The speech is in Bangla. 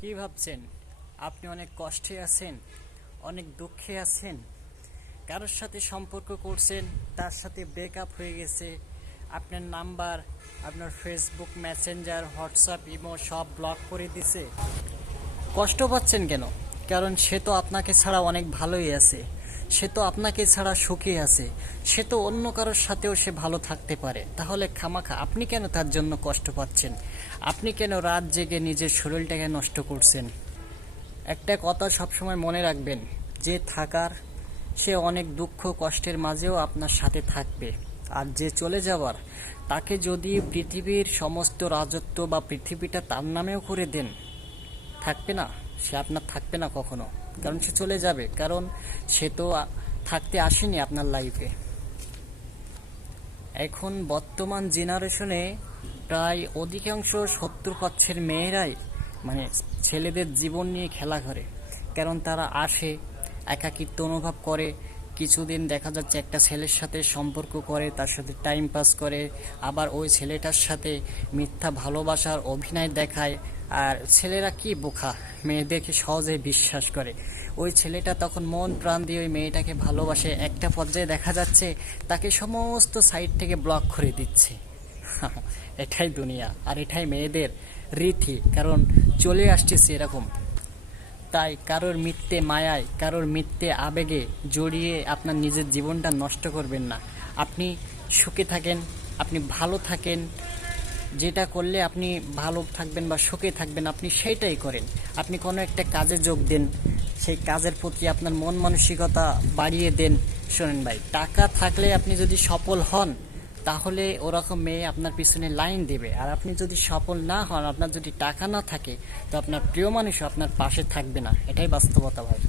কি ভাবছেন? আপনি অনেক কষ্টে আছেন, অনেক দুঃখে আছেন, কারোর সাথে সম্পর্ক করছেন, তার সাথে ব্রেকআপ হয়ে গেছে, আপনার নাম্বার, আপনার ফেসবুক মেসেঞ্জার, হোয়াটসঅ্যাপ, ইমো সব ব্লক করে দিছে। কষ্ট পাচ্ছেন কেন? কারণ সে তো আপনাকে ছাড়া অনেক ভালোই আছে, সে তো আপনাকে ছাড়া সুখী আছে, সে তো অন্য কারোর সাথেও সে ভালো থাকতে পারে। তাহলে খামাখা আপনি কেন তার জন্য কষ্ট পাচ্ছেন? আপনি কেন রাত জেগে নিজের শরীরটাকে নষ্ট করছেন? একটা কথা সবসময় মনে রাখবেন, যে থাকার সে অনেক দুঃখ কষ্টের মাঝেও আপনার সাথে থাকবে, আর যে চলে যাবার তাকে যদি পৃথিবীর সমস্ত রাজত্ব বা পৃথিবীটা তার নামেও করে দেন, থাকবে না, সে আপনার থাকবে না কখনো। কারণ সে চলে যাবে, কারণ সে তো থাকতে আসেনি আপনার লাইফে। এখন বর্তমান জেনারেশনে প্রায় অধিকাংশ 70% মেয়েরাই মানে ছেলেদের জীবন নিয়ে খেলা করে। কারণ তারা আসে, একাকিত্ব অনুভব করে, কিছুদিন দেখা যাচ্ছে একটা ছেলের সাথে সম্পর্ক করে, তার সাথে টাইম পাস করে, আবার ওই ছেলেটার সাথে মিথ্যা ভালোবাসার অভিনয় দেখায়। আর ছেলেরা কি বোকা, মেয়েদেরকে সহজে বিশ্বাস করে। ওই ছেলেটা তখন মন প্রাণ দিয়ে ওই মেয়েটাকে ভালোবাসে, একটা পর্যায়ে দেখা যাচ্ছে তাকে সমস্ত সাইড থেকে ব্লক করে দিচ্ছে। এটাই দুনিয়া, আর এটাই মেয়েদের রীতি, কারণ চলে আসতেছে এরকম। তাই কারোর মিথ্যে মায়ায়, কারোর মিথ্যে আবেগে জড়িয়ে আপনার নিজের জীবনটা নষ্ট করবেন না। আপনি সুখে থাকেন, আপনি ভালো থাকেন, যেটা করলে আপনি ভালো থাকবেন বা সুখে থাকবেন আপনি সেইটাই করেন। আপনি কোনো একটা কাজে যোগ দেন, সেই কাজের প্রতি আপনার মন মানসিকতা বাড়িয়ে দেন। শোনেন ভাই, টাকা থাকলে আপনি যদি সফল হন, তাহলে ওরকম মেয়ে আপনার পিছনে লাইন দেবে। আর আপনি যদি সফল না হন, আপনার যদি টাকা না থাকে, তো আপনার প্রিয় মানুষও আপনার পাশে থাকবে না। এটাই বাস্তবতা ভাই।